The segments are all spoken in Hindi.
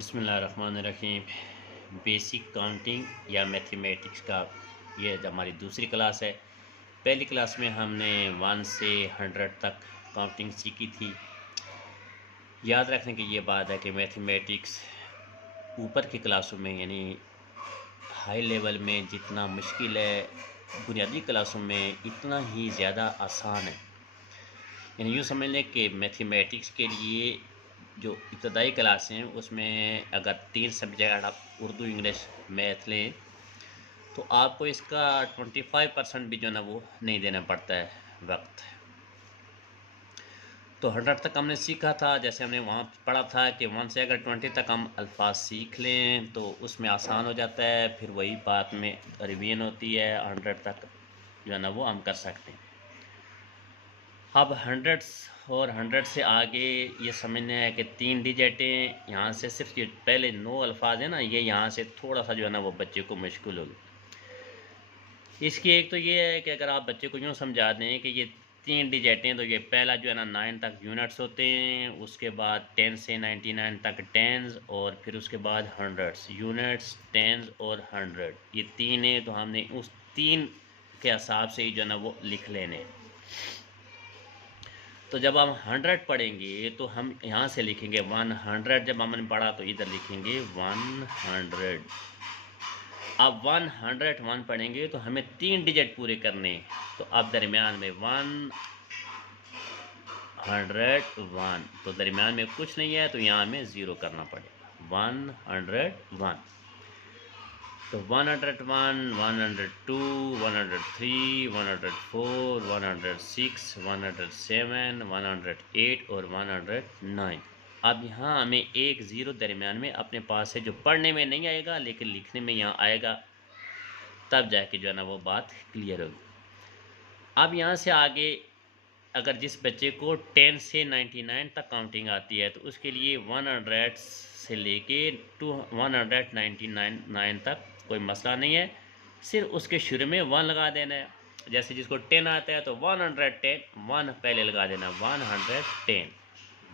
बिस्मिल्लाहिर्रहमानिर्रहीम। बेसिक काउंटिंग या मैथमेटिक्स का ये हमारी दूसरी क्लास है। पहली क्लास में हमने 1 से 100 तक काउंटिंग सीखी थी। याद रखने की ये बात है कि मैथमेटिक्स ऊपर की क्लासों में यानी हाई लेवल में जितना मुश्किल है, बुनियादी क्लासों में इतना ही ज़्यादा आसान है। यानी यूँ समझ लें कि मैथमेटिक्स के लिए जो इब्तदाई क्लास हैं उसमें अगर 3 सब्जेक्ट आप उर्दू, इंग्लिश, मैथ लें तो आपको इसका 25% भी जो है ना वो नहीं देना पड़ता है वक्त। तो 100 तक हमने सीखा था। जैसे हमने वहाँ पढ़ा था कि 1 से अगर 20 तक हम अल्फाज सीख लें तो उसमें आसान हो जाता है, फिर वही बात में रिवीजन होती है। 100 तक जो है ना वो हम कर सकते हैं। अब 100 और 100 से आगे ये समझना है कि 3 डिजिटें यहाँ से सिर्फ ये पहले 9 अल्फाज है ना, ये यहाँ से थोड़ा सा जो है ना वो बच्चे को मुश्किल होगी। इसकी एक तो ये है कि अगर आप बच्चे को यूँ समझा दें कि ये 3 डिजिटें, तो ये पहला जो है ना 9 तक यूनिट्स होते हैं, उसके बाद 10 से 99 तक टेंस, और फिर उसके बाद हंड्रेड्स, यूनिट्स, टेंस और 100, ये 3 है। तो हमने उस 3 के हिसाब से ही जो है ना वो लिख लेने। तो जब हम 100 पढ़ेंगे तो हम यहाँ से लिखेंगे 100। जब हमने पढ़ा तो इधर लिखेंगे 100। अब 101 पढ़ेंगे तो हमें 3 डिजिट पूरे करने, तो अब दरमियान में 101, तो दरमियान में कुछ नहीं है तो यहाँ हमें ज़ीरो करना पड़ेगा। 101, तो 101, 102, 103, 104, 106, 107, 108 और 109। अब यहाँ हमें एक ज़ीरो दरमियान में अपने पास है, जो पढ़ने में नहीं आएगा लेकिन लिखने में यहाँ आएगा, तब जाके जो है ना वो बात क्लियर होगी। अब यहाँ से आगे अगर जिस बच्चे को 10 से 99 तक काउंटिंग आती है तो उसके लिए 100 से लेके 199 तक कोई मसला नहीं है। सिर्फ उसके शुरू में 1 लगा देना है। जैसे जिसको 10 आता है तो 110, 1 पहले लगा देना, 110,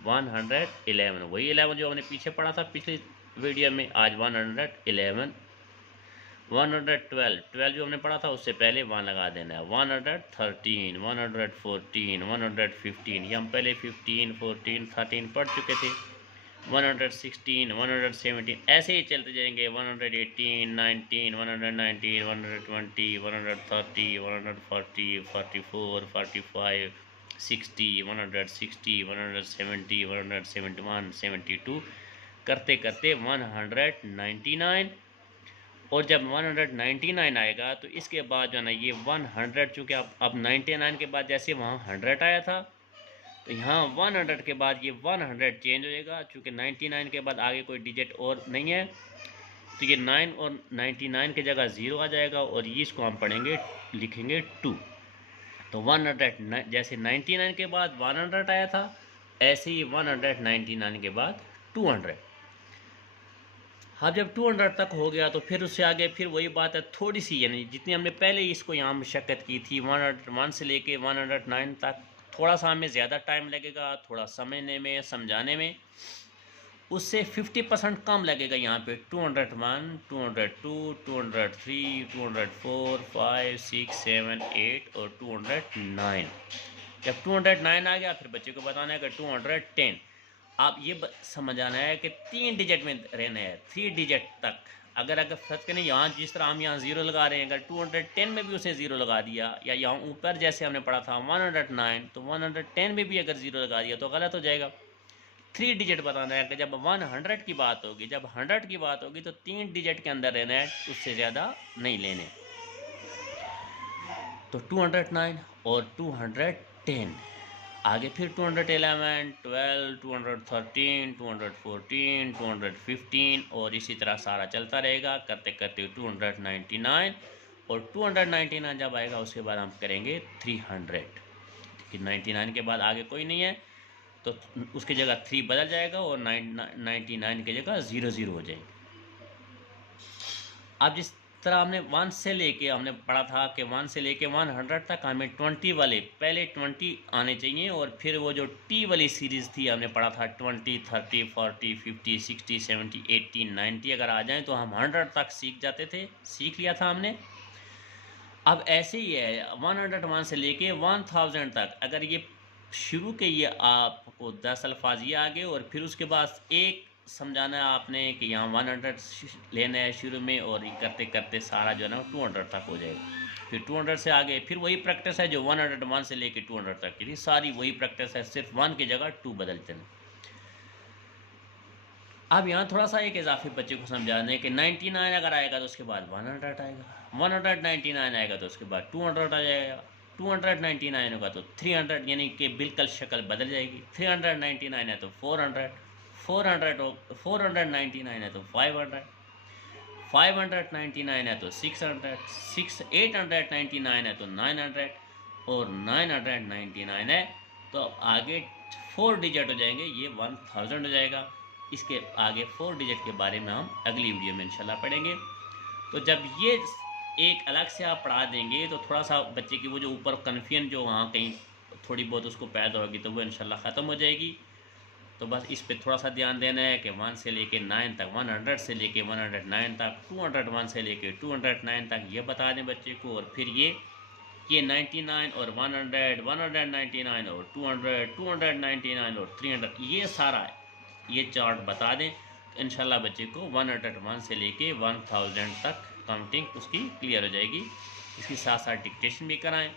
111, वही 11 जो हमने पीछे पढ़ा था पिछली वीडियो में। आज 111, 112, 12 जो हमने पढ़ा था उससे पहले 1 लगा देना है। 113, 114, 115, ये हम पहले 15, 14, 13 पढ़ चुके थे। 116, 117, ऐसे ही चलते जाएंगे। 118, 19, 119, 120, 130, 140, 44, 45, 60, 160, 170, 171, 72 करते करते 199। और जब 199 आएगा तो इसके बाद जो है ना ये 100, चूँकि अब 99 के बाद जैसे वहाँ 100 आया था तो यहाँ 100 के बाद ये 100 चेंज हो जाएगा। चूँकि 99 के बाद आगे कोई डिजिट और नहीं है तो ये 9 और 99 की जगह 0 आ जाएगा, और ये इसको हम पढ़ेंगे, लिखेंगे 2। तो 100 जैसे 99 के बाद 100 आया था, ऐसे ही 199 के बाद 200। हाँ, जब 200 तक हो गया तो फिर उससे आगे फिर वही बात है, थोड़ी सी यानी जितनी हमने पहले इसको यहाँ मशक्क़त की थी 101 से लेके 109 तक, थोड़ा सा हमें ज़्यादा टाइम लगेगा, थोड़ा समझने में, समझाने में। उससे 50% कम लगेगा यहाँ पे 201, 202, 203, 204, 5, 6, 7, 8 और 209। जब 209 आ गया फिर बच्चे को बताना है कि 210। आप ये समझ आना है कि 3 डिजिट में रहना है, 3 डिजिट तक। अगर फर्ज करें यहाँ जिस तरह हम यहाँ 0 लगा रहे हैं, अगर 210 में भी उसने 0 लगा दिया, या यहाँ ऊपर जैसे हमने पढ़ा था 109, तो 110 में भी अगर 0 लगा दिया तो गलत हो जाएगा। 3 डिजिट बताना है कि जब 100 की बात होगी, जब 100 की बात होगी तो 3 डिजिट के अंदर रहना है, उससे ज़्यादा नहीं लेने। तो 209 और 210, आगे फिर 211, 12, 213, 214, 215 और इसी तरह सारा चलता रहेगा करते करते 299। और 299 जब आएगा उसके बाद हम करेंगे 300। कि 99 के बाद आगे कोई नहीं है तो उसकी जगह 3 बदल जाएगा और 99 की जगह 00 हो जाएगी। अब जिस तरह हमने 1 से लेके हमने पढ़ा था कि 1 से लेके 100 तक हमें 20 वाले पहले 20 आने चाहिए, और फिर वो जो टी वाली सीरीज़ थी हमने पढ़ा था 20, 30, 40, 50, 60, 70, 80, 90 अगर आ जाएं तो हम 100 तक सीख जाते थे, सीख लिया था हमने। अब ऐसे ही है 101 से लेके 1000 तक, अगर ये शुरू के ये आपको 10 अल्फाज ये आ गए और फिर उसके बाद एक समझाना है आपने कि यहाँ 100 लेना है शुरू में, और ये करते करते सारा जो है ना 200 तक हो जाएगा। फिर 200 से आगे फिर वही प्रैक्टिस है जो 101 से लेके 200 तक की थी, सारी वही प्रैक्टिस है, सिर्फ 1 की जगह 2 बदलते हैं। अब यहाँ थोड़ा सा एक इजाफी बच्चे को समझाना है कि 99 अगर आएगा तो उसके बाद 100 आएगा, 199 आएगा तो उसके बाद 200 आ जाएगा, 299 होगा तो 300, यानी कि बिल्कुल शक्ल बदल जाएगी। 399 है तो 400, 499 है तो 500, 599 है तो 600, 899 है तो 900, और 999 है तो आगे 4 डिजिट हो जाएंगे, ये 1000 हो जाएगा। इसके आगे 4 डिजिट के बारे में हम अगली वीडियो में इंशाल्लाह पढ़ेंगे। तो जब ये एक अलग से आप पढ़ा देंगे तो थोड़ा सा बच्चे की वो जो ऊपर कन्फ्यूजन जो वहाँ कहीं थोड़ी बहुत उसको पैदा होगी तो वो इंशाल्लाह ख़त्म हो जाएगी। तो बस इस पे थोड़ा सा ध्यान देना है कि 1 से लेके 9 तक, 100 से लेके 109 तक, 201 से लेके 209 तक ये बता दें बच्चे को, और फिर ये 99 और 100, 199 और 200, 299 और 300, ये सारा ये चार्ट बता दें तो इंशाल्लाह बच्चे को 101 से लेके 1000 तक काउंटिंग उसकी क्लियर हो जाएगी। इसके साथ साथ डिक्टेशन भी कराएं,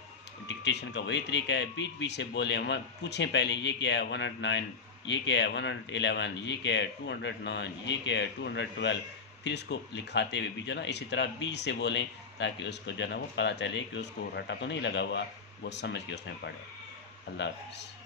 डिक्टेशन का वही तरीका है, बीच बीच से बोलें, पूछें पहले ये क्या है 109, ये क्या है 111, ये क्या है 209, ये क्या है 212, फिर इसको लिखाते हुए भी जो ना इसी तरह बीच से बोलें ताकि उसको जो है ना वो पता चले कि उसको रटा तो नहीं लगा हुआ, वो समझ के उसमें पढ़े। अल्लाह हाफ़िज़।